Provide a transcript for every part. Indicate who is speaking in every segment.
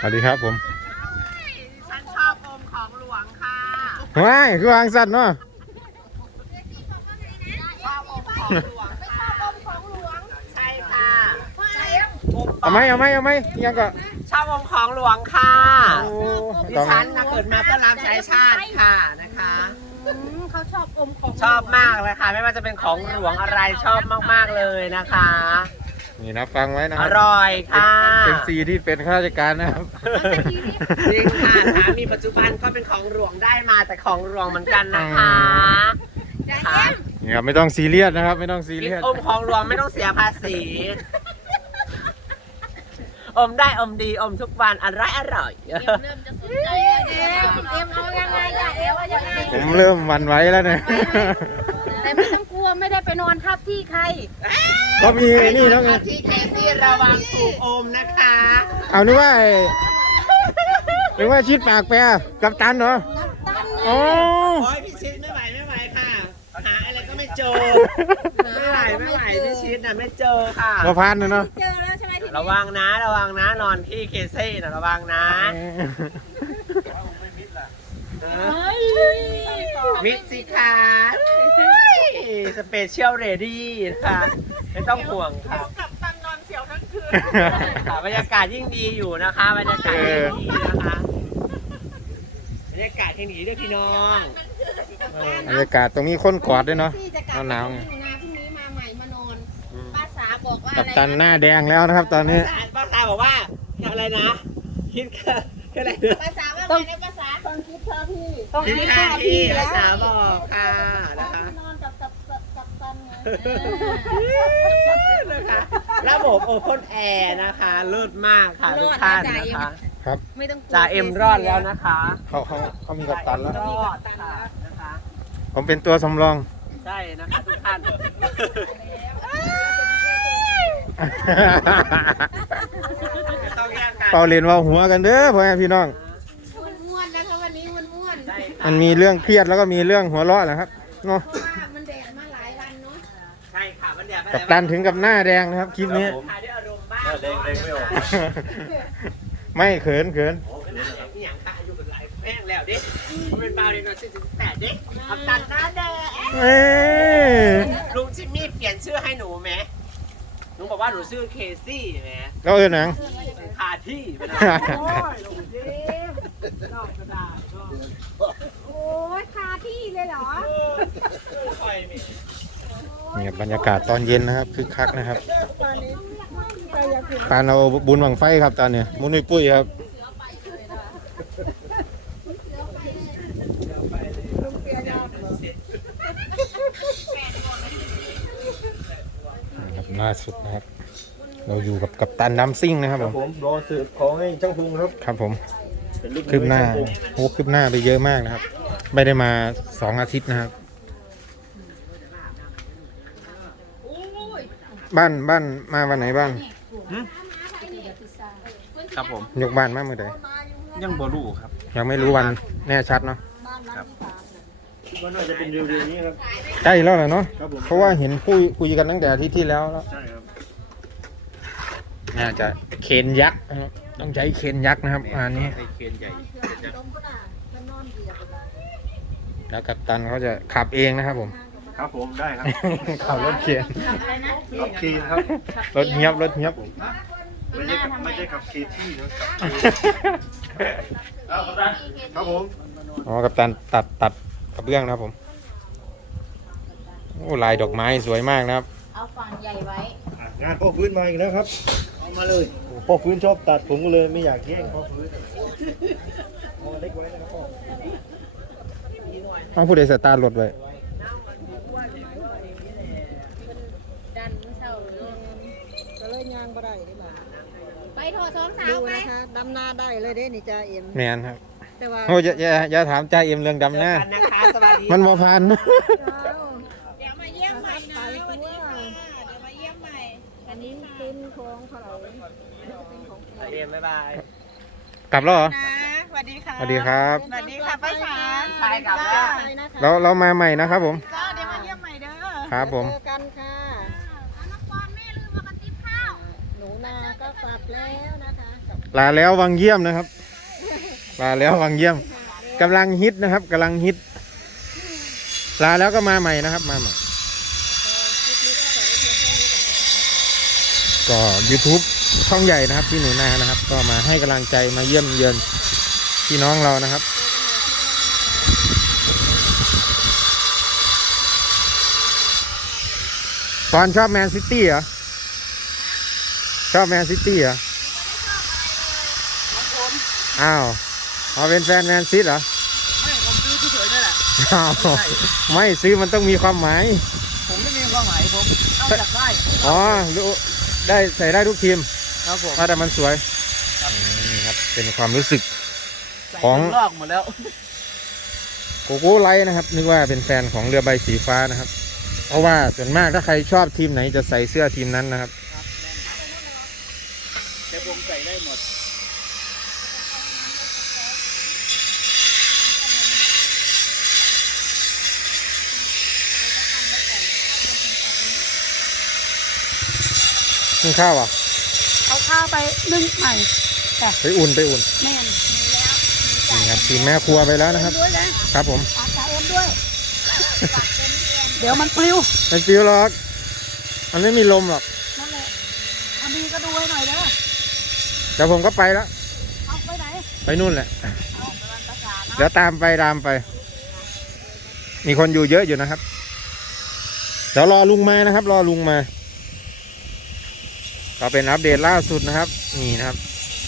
Speaker 1: สวัสดีครับผม
Speaker 2: ฉันชอบอมของหลวงค่ะ
Speaker 1: ว้ายคือวางสัตว์เนาะ
Speaker 2: ชอบอมของหลวงค่ะใช่ค่ะ
Speaker 1: เอาไหมเอาไหมเอาไหมยังก็
Speaker 2: ชอบอมของหลวงค่ะ
Speaker 1: โอ้
Speaker 2: ดิ
Speaker 1: ต้อง
Speaker 2: ฉันนะเกิดมาก็รับใช้ชาติค่ะนะคะ
Speaker 3: เขาชอบอมของ
Speaker 2: ชอบมากเลยค่ะ ไม่ว่าจะเป็นของหลวงอะไรชอบมากๆเลยนะคะ
Speaker 1: นี่นะฟังไว้นะค
Speaker 2: อ
Speaker 1: รับ
Speaker 2: ร่อยค่ะ
Speaker 1: เป็นซีที่เป็นข้าราชการนะครับ
Speaker 2: จริงค่ะสามีปัจจุบันก็เป็นของหลวงได้มาแต่ของหลวงเหมือนกันนะคะ ค่ะ
Speaker 1: นี่ครับไม่ต้องซีเรียสนะครับ ไม่ต้องซี
Speaker 2: กิ
Speaker 1: เรี
Speaker 2: น
Speaker 1: ยส
Speaker 2: อมของหลวงไม่ต้องเสียภาษี อมได้อมดีอมทุกวันอร่อยอร่อย
Speaker 3: เริ่มจะสนใจแล้วเอ็มเอ็มเอายังไงอะเอ็มเอายังไง
Speaker 1: ผมเริ่มหวันไหว้แล้วเนี่ย
Speaker 3: ไม่ได้ไปนอนทับที่ใคร
Speaker 1: ก็มีไอ้นี่แล้วไง
Speaker 2: ที่เคซี่ระวังถูกอมนะคะ
Speaker 1: เอานึกว่าไอ้นึกว่าชิดปากแปรกับตันเหรอโอ้
Speaker 2: โอ้ยพี่ชิดไม่ไหวไม่ไหวค่ะ หาอะไรก็ไม่เจอ ไม่ไหวไม่ไหวพี่ชิดน่ะไม่เจอค่ะ
Speaker 1: มาพันนะเนาะ
Speaker 3: เจอแล้วใช่ไหมที
Speaker 2: ระวังนะ ระวังนะนอนที่เคซี่นะระวังนะ เออ มิดสิคะสเปเชียลเรดี้ค่ะไม่ต้องห่วงค่ะ
Speaker 3: กับตันนอนเสียวทั้งคืน
Speaker 2: ค่ะบรรยากาศยิ่งดีอยู่นะคะ บรรยากาศยิ่งดีนะคะบรรยากาศยิ่งดีด้วยพี่น้องเออบ
Speaker 1: รรยากาศตรงนี้คนกอดด้วยเนาะ
Speaker 3: ที่จะกลับ
Speaker 1: หนาวๆไง
Speaker 3: งาพรุ่งนี้มาใหม่มานอนป้าสาบอกว่า
Speaker 1: กับ
Speaker 3: อะไร
Speaker 1: ตันหน้าแดงแล้วนะครับ ตอนนี้
Speaker 2: ป้าป้าตาบอกว่าอะไรนะ คิดค่ะคื ออะไรนะ
Speaker 3: ป้าสาว่าไงนะป้าสาต้องคิดเธอพี่ต้อง
Speaker 2: คิด
Speaker 3: คิด
Speaker 2: ค่ะ
Speaker 3: เธอ
Speaker 2: พี่
Speaker 3: พี่
Speaker 2: ภา
Speaker 3: แล้ว
Speaker 2: ษาบอกค่ะนะคะ
Speaker 3: นอนกับกับกับกับตันไง
Speaker 2: นะคะระบบโอเพนแอร์นะคะเลิศมากค่ะทุกท่านนะคะ
Speaker 1: ครับ
Speaker 3: ไม่ต้องกลัว
Speaker 2: จ่าเอ็มรอดแล้วนะคะ
Speaker 1: เขาเขาเขามีกับตันแล้ว
Speaker 2: รอดค่ะนะคะ
Speaker 1: ผมเป็นตัวสำรอง
Speaker 2: ใช่นะคะทุกท่าน
Speaker 1: เป่าเล่นเว่าหัวกันเด้อพ่อแม่พี่น้อง
Speaker 3: มันม่วนนะคะวันนี้มันม่วน
Speaker 2: ใช่ค่ะ
Speaker 1: มันมีเรื่องเครียดแล้วก็มีเรื่องหัวเราะนะครับเนาะ
Speaker 3: เพราะว่ามันแดดมาหลายวันเนาะ
Speaker 2: ใช่ค่ะมันเดี๋ยว
Speaker 1: กับตันถึงกับหน้าแดงนะครับคลิปนี้
Speaker 2: ถ่ายด้วยอารมณ์บ้าง
Speaker 4: เด้งเด้งไม่ออก
Speaker 1: ไม่เขินเขิน
Speaker 2: โอ้เป็นหนังที่อย่างค่ะอายุเป็นหลายแม่งแล้วเด็กเป็นเบาเด็กน้อยสิบแปดเด็กกับตันหน้าแดง
Speaker 1: เอ้ย
Speaker 2: ลุงจิมมี่เปลี่ยนชื่อให้หนูไหม ลุงบอกว่าหนูชื่อเคซี่ไหม
Speaker 1: เราเอินหนัง
Speaker 2: คาที่ไปนะโอ้ยลุงจิมนอกกระดาษนอก
Speaker 3: โอ้ยคาที่เลยเหรอ
Speaker 2: คอยมี
Speaker 1: เนี่ยบรรยากาศตอนเย็นนะครับคึกคักนะครับปานเราบุญหวังไฟครับตอนเนี้ยบุญปุ้ยปุ้ยครับนะครับ ล่าสุดนะครับ เราอยู่กับกัปตันน้ำซิ่งนะครับ
Speaker 4: ค
Speaker 1: ผ
Speaker 4: รับ
Speaker 1: ม
Speaker 4: ผมรอสืบของให้ช่างพงครับ
Speaker 1: ครับผม
Speaker 4: เป็นลูก
Speaker 1: คืบหน้า
Speaker 4: ช่งพง
Speaker 1: โอ้คืบหน้าไปเยอะมากนะครับ ไม่ได้มาสองอาทิตย์นะครับ บ้านบ้านมาวันไหนบ้าง
Speaker 4: ครับผม
Speaker 1: ยกบ้านมาเมื่อไหร่
Speaker 4: ยังบ่รู้ครับ
Speaker 1: ยังไม่รู้วันแน่ชัดเนาะ
Speaker 4: คิดว่าน่าจะเป็นเร็วๆนี้ครับ
Speaker 1: ใกล้แล้วแหละเนาะ
Speaker 4: ครับผม
Speaker 1: เพราะว่าเห็นคุยคุยกันตั้งแต่อาทิตย์ที่แล้วแล้ว
Speaker 4: ใช่ครับ
Speaker 1: น่าจะเคนยักษ์นะครับต้องใช้เคนยักษ์นะครับอันนี้
Speaker 4: ไอเคนใหญ่
Speaker 1: แล้วกัปตันเขาจะขับเองนะครับผม
Speaker 4: ครับผมได้ครับ
Speaker 1: ขับรถเคน
Speaker 4: ขับเคนครับ
Speaker 1: รถเงียบรถเงียบ
Speaker 4: ไม่ใช่ขับไม่ใช่ขับเคที่นะขับผม
Speaker 1: อ๋อกัปตันตัดตัด กระเบื้องนะครับผมโอ้ลายดอกไม้สวยมากนะครับ
Speaker 3: เอาฝั่งใหญ่ไว้
Speaker 4: งานพ่อฟื้นมาอีกแล้วครับเอามาเลยพ่อฟื้นชอบตัดผมก็เลยไม่อยากแย่งพ่อฟื้นเอาเล็กไว้นะครับพ่อ
Speaker 1: ต้องผู้ใดสตาร์ทรถไว้
Speaker 3: ดันเศร้าเลย
Speaker 5: ก็เลยย่างบ่ได้เด้บ่า
Speaker 3: ไปโทรสองสา
Speaker 5: ดู
Speaker 3: วไป
Speaker 5: นะคะดำนาได้เลยเด้นี่จ้าเอ็ม
Speaker 1: แมนครับ
Speaker 5: แต่ว่า
Speaker 1: โอ้ยอย่าอย่าอย่าถามใจาเอ็มเรื่อง
Speaker 2: เจ
Speaker 1: ดำ
Speaker 2: อ
Speaker 1: หน้า
Speaker 2: กันนะคะสวัสดี
Speaker 1: มันบ่พัน
Speaker 5: เจ้า
Speaker 3: เดี๋ยวมาเยี่ยมใหม่นะ
Speaker 5: ไปตัว
Speaker 3: เดี๋ยวมาเยี่ยมใหม่
Speaker 5: อันนี้เป็นของเขาเราจะเป็นของแก
Speaker 2: เรียนบ๊ายบาย
Speaker 1: กลับแล้วเหรอ
Speaker 3: นะสวัสดีค่ะ
Speaker 1: สวัสดีครับ
Speaker 3: สวัสดีค่ะป้าสาร
Speaker 2: ไปกลับแล้ว
Speaker 5: ไปนะคะ
Speaker 1: เราเรามาใหม่นะครับผม
Speaker 3: จ้าเดี๋ยวมาเยี่ยมใหม่เด้อ
Speaker 1: ครับผม
Speaker 5: เจอกันค่ะ
Speaker 3: น้องปอนแม่ลืมมากระติบข้าว
Speaker 5: หนูนนาก็กลับแล้วนะคะกับ
Speaker 1: ลาแล้ววังเยี่ยมนะครับ ลาแล้ววังเยี่ยมกำลังฮิตนะครับกำลังฮิต ลาแล้วก็มาใหม่นะครับมาใหม่ ก็ YouTube ช่องใหญ่นะครับพี่หนูนานะครับ ก็มาให้กำลังใจมาเยี่ยมเยือนพี่น้องเรานะครับตอนชอบแมนซิตี้เหรอ ชอบแมนซิตี้เหรออ้าว เอาเป็นแฟนแมนซิตเหรอ
Speaker 2: ไม่ผมซื้อเฉยๆนี่แหละ
Speaker 1: อ้าวไม่ซื้อมันต้องมีความหมาย
Speaker 2: ผมไม่มีความหมายผมเอาอยากได้
Speaker 1: อ๋อรู้ได้ใส่ได้ทุกทีม
Speaker 2: ครับผม
Speaker 1: ว่าแต่มันสวยนี่ครับ เป็นความรู้สึก ของ
Speaker 2: ใส่ลอกหมดแล้ว
Speaker 1: โกโก้ไลท์นะครับ นึกว่าเป็นแฟนของเรือใบสีฟ้านะครับ เพราะว่าส่วนมากถ้าใครชอบทีมไหนจะใส่เสื้อทีมนั้นนะครับ
Speaker 2: แต่ผมใส่ได้หมด
Speaker 1: กินข้าวอะ
Speaker 3: เอาข้าวไปนึ่งใหม่
Speaker 1: ไปอุ่นไปอุ่น
Speaker 3: แม่น
Speaker 1: นี่ครับทีมแม่ครัวไปแล้วนะครับ
Speaker 3: ด้วยนะครับ
Speaker 1: ผม
Speaker 3: ปากกาเอ็มด้วย เดี๋ยวมันปลิว
Speaker 1: ไม่ฟิวหรอกมันไม่มีลมหรอก
Speaker 3: นั่นแหละทำดีก็ดูไว้หน่อยเด้อ
Speaker 1: เดี๋ยวผมก็ไปแล้ว
Speaker 3: เอาไปไหน
Speaker 1: ไปนู่นแหละ
Speaker 3: เอาไปวันประกาศ
Speaker 1: เดี๋ยวตามไปตามไป มีคนอยู่เยอะอยู่นะครับ เดี๋ยวรอลุงมานะครับ รอลุงมา ก็เป็นอัปเดตล่าสุดนะครับ นี่นะครับ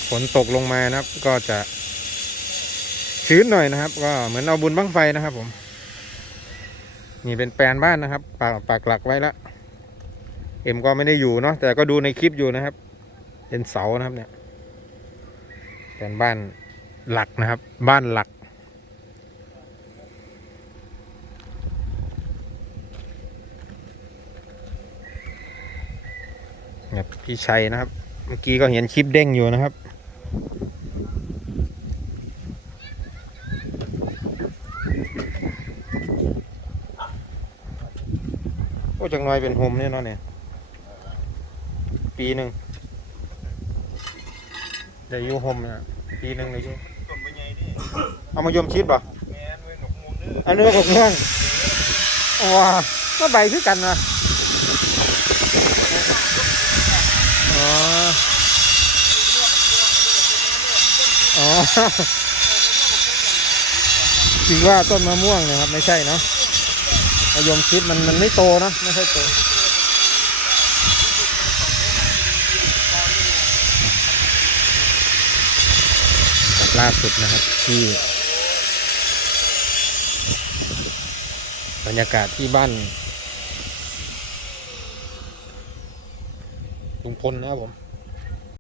Speaker 1: ฝนตกลงมานะครับ ก็จะชื้นหน่อยนะครับ ก็เหมือนเอาบุญบั้งไฟนะครับ ผม นี่เป็นแปลนบ้านนะครับปากปากหลักไว้แล้วเอ็มก็ไม่ได้อยู่เนาะแต่ก็ดูในคลิปอยู่นะครับ เป็นเสานะครับเนี่ยแปลนบ้านหลักนะครับ บ้านหลัก แบบพี่ชัยนะครับ เมื่อกี้ก็เห็นคลิปเด้งอยู่นะครับ โอ้จังน้อยเป็นโฮมเนี่ยเนาะเนี่ย ปีหนึ่งเดี๋ยวอยู่โฮมเนี่ยปีหนึ่งเลยอยู่เอามายมชิดป่ะอันนี้ก็ง่วงว้าก็ใบคือกันนะ อ๋อ อ๋อ จริงว่าต้นมะม่วงเนะครับ ไม่ใช่เนาะมะยมชิดมันมันไม่โตนะไม่ค่อยโตล่าสุดนะครับที่ บรรยากาศที่บ้านลุงพลนะครับผม